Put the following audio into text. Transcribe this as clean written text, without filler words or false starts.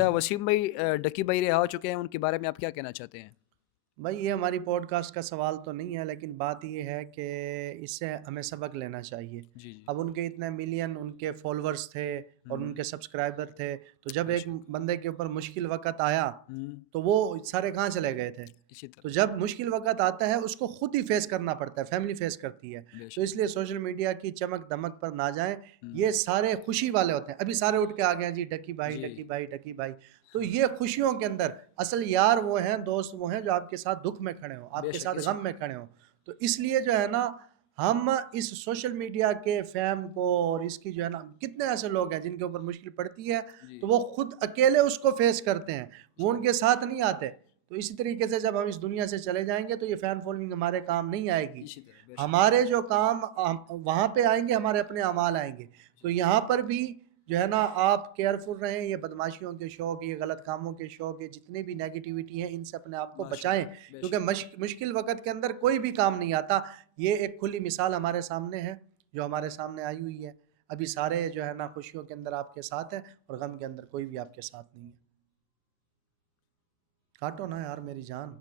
اچھا وسیم بھائی، ڈکی بھائی رہا ہو چکے ہیں، ان کے بارے میں آپ کیا کہنا چاہتے ہیں؟ بھائی یہ ہماری پوڈ کاسٹ کا سوال تو نہیں ہے، لیکن بات یہ ہے کہ اس سے ہمیں سبق لینا چاہیے۔ جی جی۔ اب ان کے اتنے ملین ان کے فالورز تھے اور ان ہوں، کے سبسکرائبر تھے، تو جب بے ایک شک۔ بندے کے اوپر مشکل وقت آیا ہوں، تو وہ سارے کہاں چلے گئے تھے؟ اسی تو طرح۔ جب مشکل وقت آتا ہے اس کو خود ہی فیس کرنا پڑتا ہے، فیملی فیس کرتی ہے۔ بے تو شک۔ اس لیے سوشل میڈیا کی چمک دمک پر نہ جائیں، ہوں، یہ سارے خوشی والے ہوتے ہیں۔ ابھی سارے اٹھ کے آ گئے ہیں جی ڈکی بھائی جی، ڈکی بھائی ڈکی بھائی، تو یہ خوشیوں کے اندر اصل یار وہ ہیں، دوست وہ ہیں جو آپ کے ساتھ دکھ میں کھڑے ہوں، آپ بے کے شک ساتھ اسی۔ غم میں کھڑے ہوں۔ تو اس لیے جو ہے نا، ہم اس سوشل میڈیا کے فیم کو اور اس کی جو ہے نا، کتنے ایسے لوگ ہیں جن کے اوپر مشکل پڑتی ہے جی، تو وہ خود اکیلے اس کو فیس کرتے ہیں، وہ جی، ان کے ساتھ نہیں آتے۔ تو اسی طریقے سے جب ہم اس دنیا سے چلے جائیں گے تو یہ فین فالوئنگ ہمارے کام نہیں آئے گی۔ اسی طرح، بے شک۔ ہمارے جو کام وہاں پہ آئیں گے، ہمارے اپنے اعمال آئیں گے۔ تو جی، یہاں پر بھی جو ہے نا، آپ کیئرفل رہیں، یہ بدماشیوں کے شوق، یہ غلط کاموں کے شوق، یہ جتنے بھی نیگیٹیوٹی ہیں ان سے اپنے آپ کو ماشاء بچائیں، اللہ، بے کیونکہ شک۔ مشکل وقت کے اندر کوئی بھی کام نہیں آتا۔ یہ ایک کھلی مثال ہمارے سامنے ہے، جو ہمارے سامنے آئی ہوئی ہے۔ ابھی سارے جو ہے نا خوشیوں کے اندر آپ کے ساتھ ہیں اور غم کے اندر کوئی بھی آپ کے ساتھ نہیں ہے۔ کاٹو نا یار میری جان۔